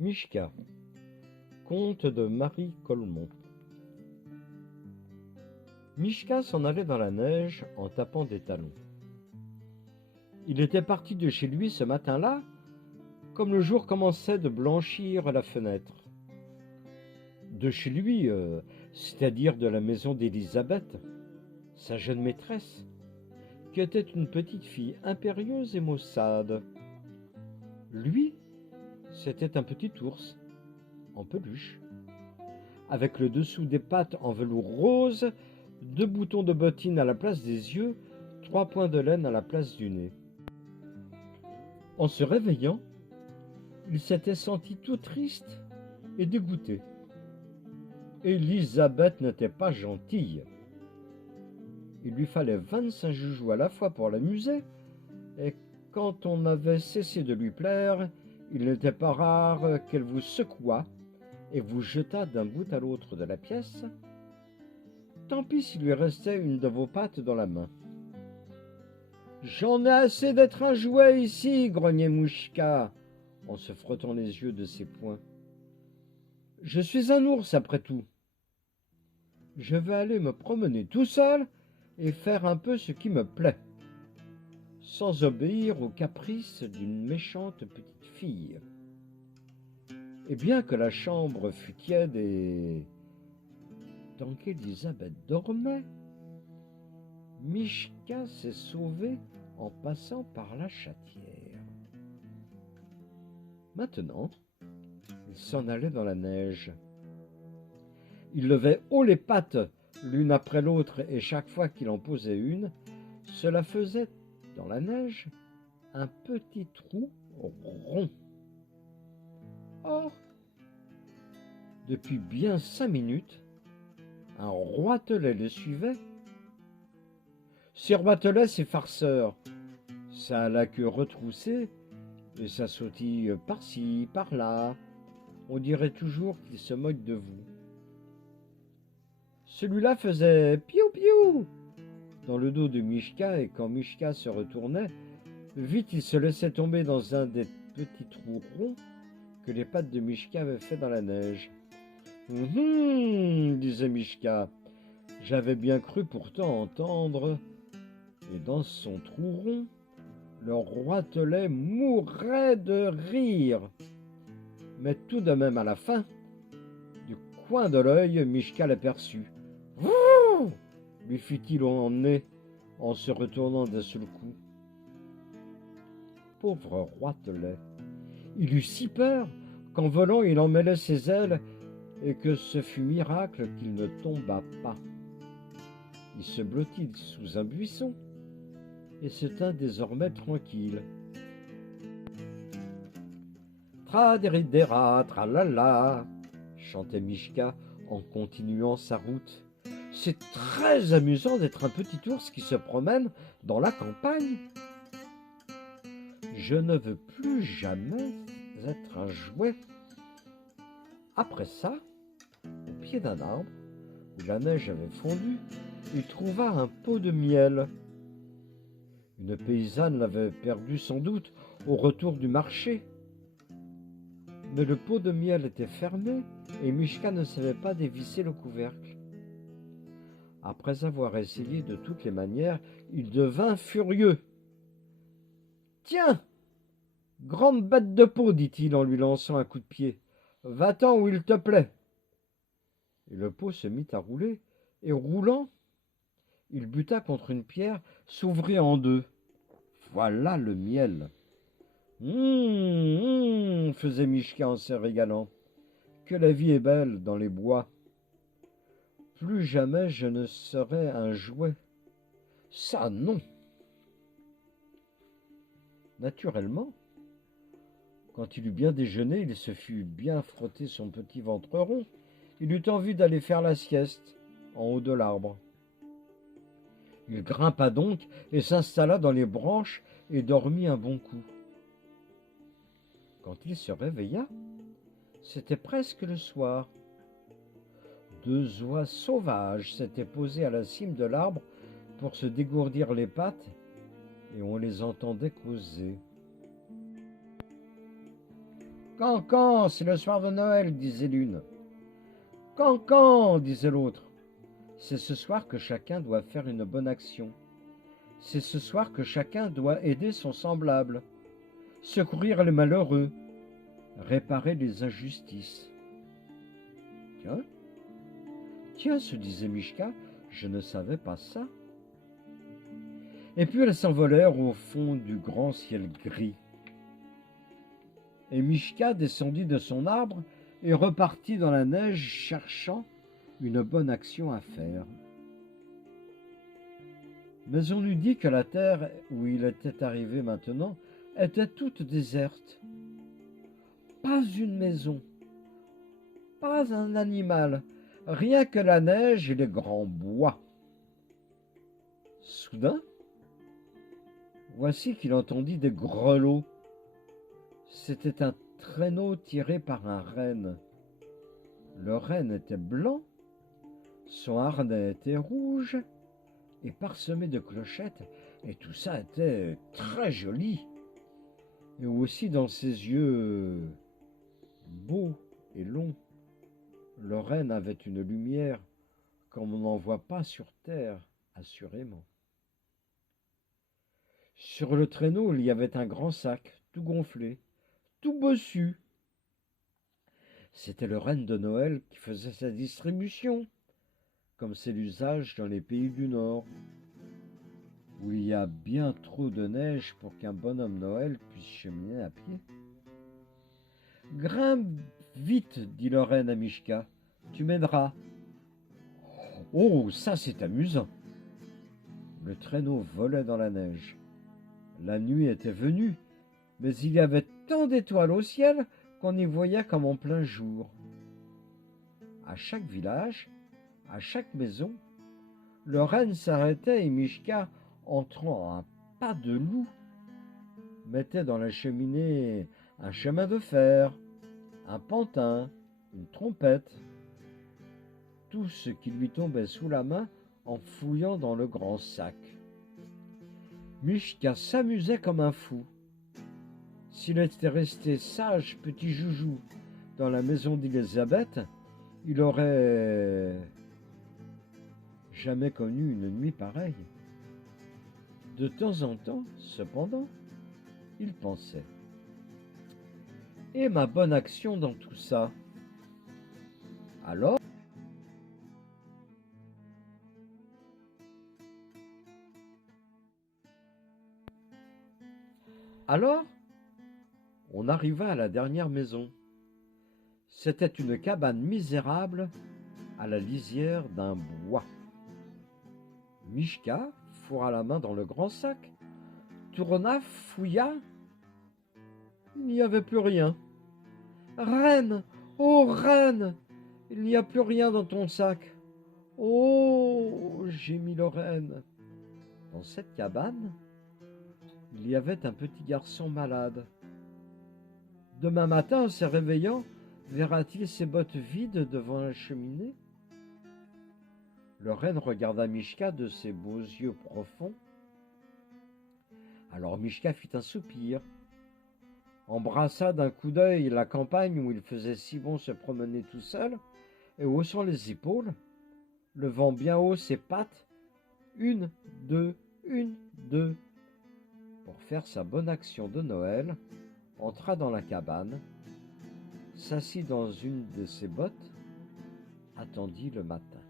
Mishka, conte de Marie Colmont. Mishka s'en allait dans la neige en tapant des talons. Il était parti de chez lui ce matin-là, comme le jour commençait de blanchir à la fenêtre. De chez lui, c'est-à-dire de la maison d'Élisabeth, sa jeune maîtresse, qui était une petite fille impérieuse et maussade. Lui, c'était un petit ours, en peluche, avec le dessous des pattes en velours rose, 2 boutons de bottines à la place des yeux, 3 points de laine à la place du nez. En se réveillant, il s'était senti tout triste et dégoûté. Élisabeth n'était pas gentille. Il lui fallait 25 joujoux à la fois pour l'amuser, et quand on avait cessé de lui plaire, il n'était pas rare qu'elle vous secouât et vous jetât d'un bout à l'autre de la pièce. Tant pis s'il lui restait une de vos pattes dans la main. « J'en ai assez d'être un jouet ici, grognait Mishka, en se frottant les yeux de ses poings. Je suis un ours après tout. Je vais aller me promener tout seul et faire un peu ce qui me plaît, sans obéir aux caprices d'une méchante petite fille. » Et bien que la chambre fût tiède et tant qu'Élisabeth dormait, Mishka s'est sauvé en passant par la chatière. Maintenant, il s'en allait dans la neige. Il levait haut les pattes l'une après l'autre et chaque fois qu'il en posait une, cela faisait dans la neige un petit trou rond. Or, depuis bien 5 minutes, un roitelet le suivait. Ce roitelet, c'est farceur. Ça a la queue retroussée et ça sautille par-ci, par-là. On dirait toujours qu'il se moque de vous. Celui-là faisait piou-piou dans le dos de Mishka, et quand Mishka se retournait, vite il se laissait tomber dans un des petits trous ronds que les pattes de Mishka avaient fait dans la neige. Disait Mishka, j'avais bien cru pourtant entendre. Et dans son trou rond, le roitelet mourait de rire. Mais tout de même à la fin, du coin de l'œil, Mishka l'aperçut. « Wouh !» lui fit-il au nez en se retournant d'un seul coup. Pauvre roitelet, il eut si peur qu'en volant il emmêlait ses ailes et que ce fut miracle qu'il ne tomba pas. Il se blottit sous un buisson et se tint désormais tranquille. Tra-deri-dera, tra-la-la, chantait Mishka en continuant sa route. C'est très amusant d'être un petit ours qui se promène dans la campagne. Je ne veux plus jamais être un jouet. Après ça, au pied d'un arbre, où la neige avait fondu, il trouva un pot de miel. Une paysanne l'avait perdu sans doute au retour du marché. Mais le pot de miel était fermé et Mishka ne savait pas dévisser le couvercle. Après avoir essayé de toutes les manières, il devint furieux. « Tiens, grande bête de peau, dit-il en lui lançant un coup de pied, va-t'en où il te plaît. » Et le pot se mit à rouler, et roulant, il buta contre une pierre, s'ouvrit en deux. Voilà le miel. Faisait Mishka en se régalant. Que la vie est belle dans les bois. Plus jamais je ne serai un jouet. Ça, non. Naturellement, quand il eut bien déjeuné, il se fut bien frotté son petit ventre rond. Il eut envie d'aller faire la sieste en haut de l'arbre. Il grimpa donc et s'installa dans les branches et dormit un bon coup. Quand il se réveilla, c'était presque le soir. 2 oies sauvages s'étaient posées à la cime de l'arbre pour se dégourdir les pattes, et on les entendait causer. Cancan, c'est le soir de Noël, disait l'une. Cancan, disait l'autre. C'est ce soir que chacun doit faire une bonne action. C'est ce soir que chacun doit aider son semblable, secourir les malheureux, réparer les injustices. Tiens, tiens, se disait Mishka, je ne savais pas ça. Et puis elles s'envolèrent au fond du grand ciel gris. Et Mishka descendit de son arbre et repartit dans la neige cherchant une bonne action à faire. Mais on eût dit que la terre où il était arrivé maintenant était toute déserte. Pas une maison, pas un animal, rien que la neige et les grands bois. Soudain, voici qu'il entendit des grelots. C'était un traîneau tiré par un renne. Le renne était blanc, son harnais était rouge et parsemé de clochettes, et tout ça était très joli. Et aussi dans ses yeux beaux et longs, le renne avait une lumière comme on n'en voit pas sur terre, assurément. Sur le traîneau, il y avait un grand sac, tout gonflé, tout bossu. C'était le renne de Noël qui faisait sa distribution, comme c'est l'usage dans les pays du Nord, où il y a bien trop de neige pour qu'un bonhomme Noël puisse cheminer à pied. « Grimpe vite, dit le renne à Mishka, tu m'aideras. »« Oh, ça c'est amusant !» Le traîneau volait dans la neige. La nuit était venue, mais il y avait tant d'étoiles au ciel qu'on y voyait comme en plein jour. À chaque village, à chaque maison, le renne s'arrêtait et Mishka, entrant à un pas de loup, mettait dans la cheminée un chemin de fer, un pantin, une trompette, tout ce qui lui tombait sous la main en fouillant dans le grand sac. Mishka s'amusait comme un fou. S'il était resté sage petit joujou dans la maison d'Élisabeth, il aurait jamais connu une nuit pareille. De temps en temps, cependant, il pensait. Et ma bonne action dans tout ça? Alors, on arriva à la dernière maison. C'était une cabane misérable à la lisière d'un bois. Mishka fourra la main dans le grand sac, tourna, fouilla. Il n'y avait plus rien. « Reine, oh reine, il n'y a plus rien dans ton sac. »« Oh !» gémit le renne. Dans cette cabane, il y avait un petit garçon malade. Demain matin, en se réveillant, verra-t-il ses bottes vides devant la cheminée? Le renne regarda Mishka de ses beaux yeux profonds. Alors Mishka fit un soupir, embrassa d'un coup d'œil la campagne où il faisait si bon se promener tout seul, et haussant les épaules, levant bien haut ses pattes, une, deux, pour faire sa bonne action de Noël, entra dans la cabane, s'assit dans une de ses bottes, attendit le matin.